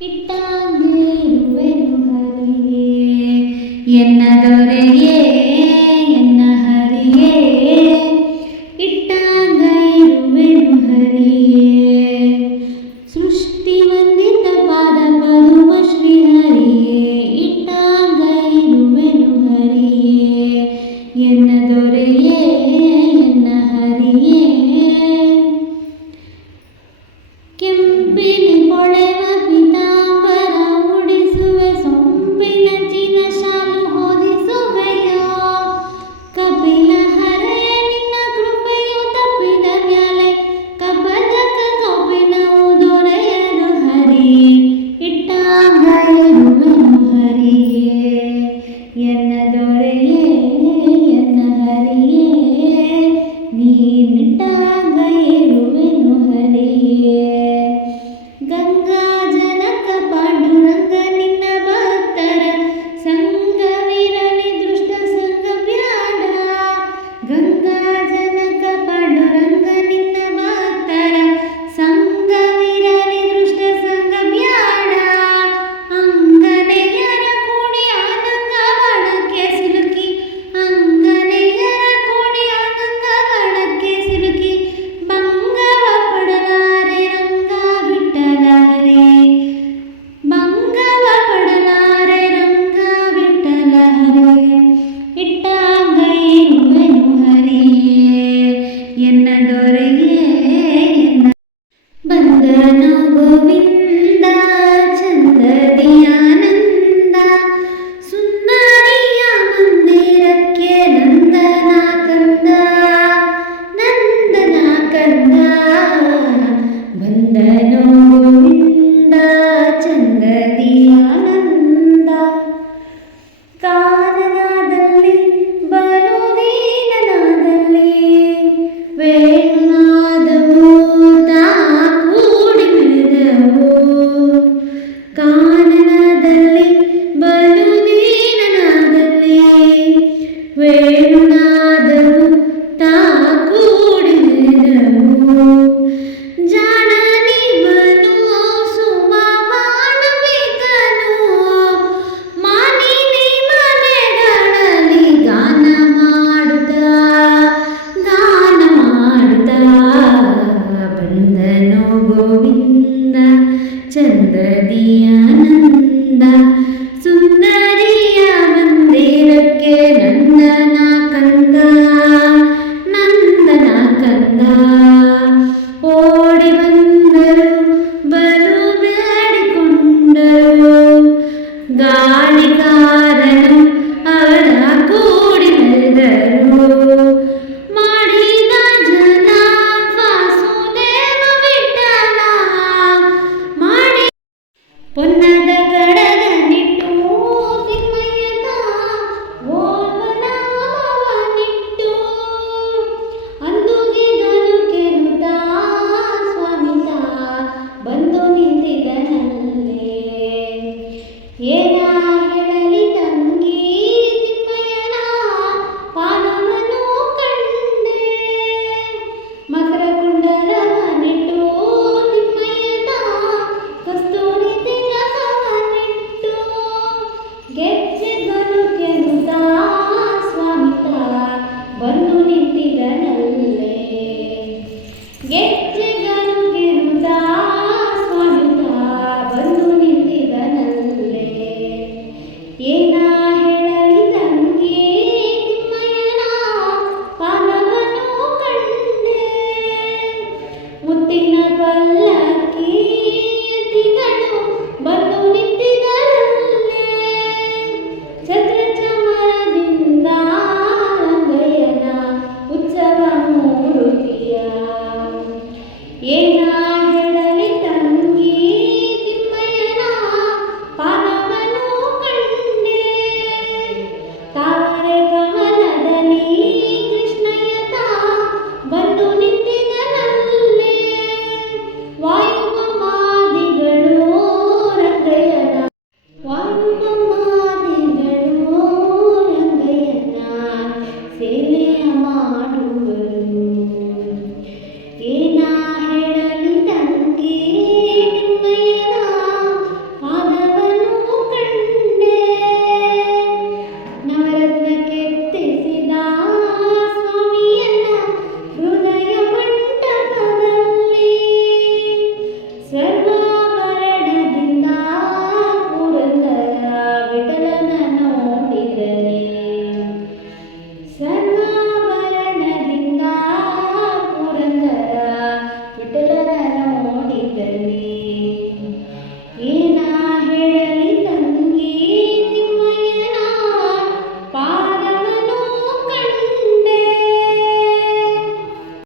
ಇಟ್ಟಾಗೆ ಇರುವೆನು ಹರಿಯೇ ಎನ್ನ Yeah.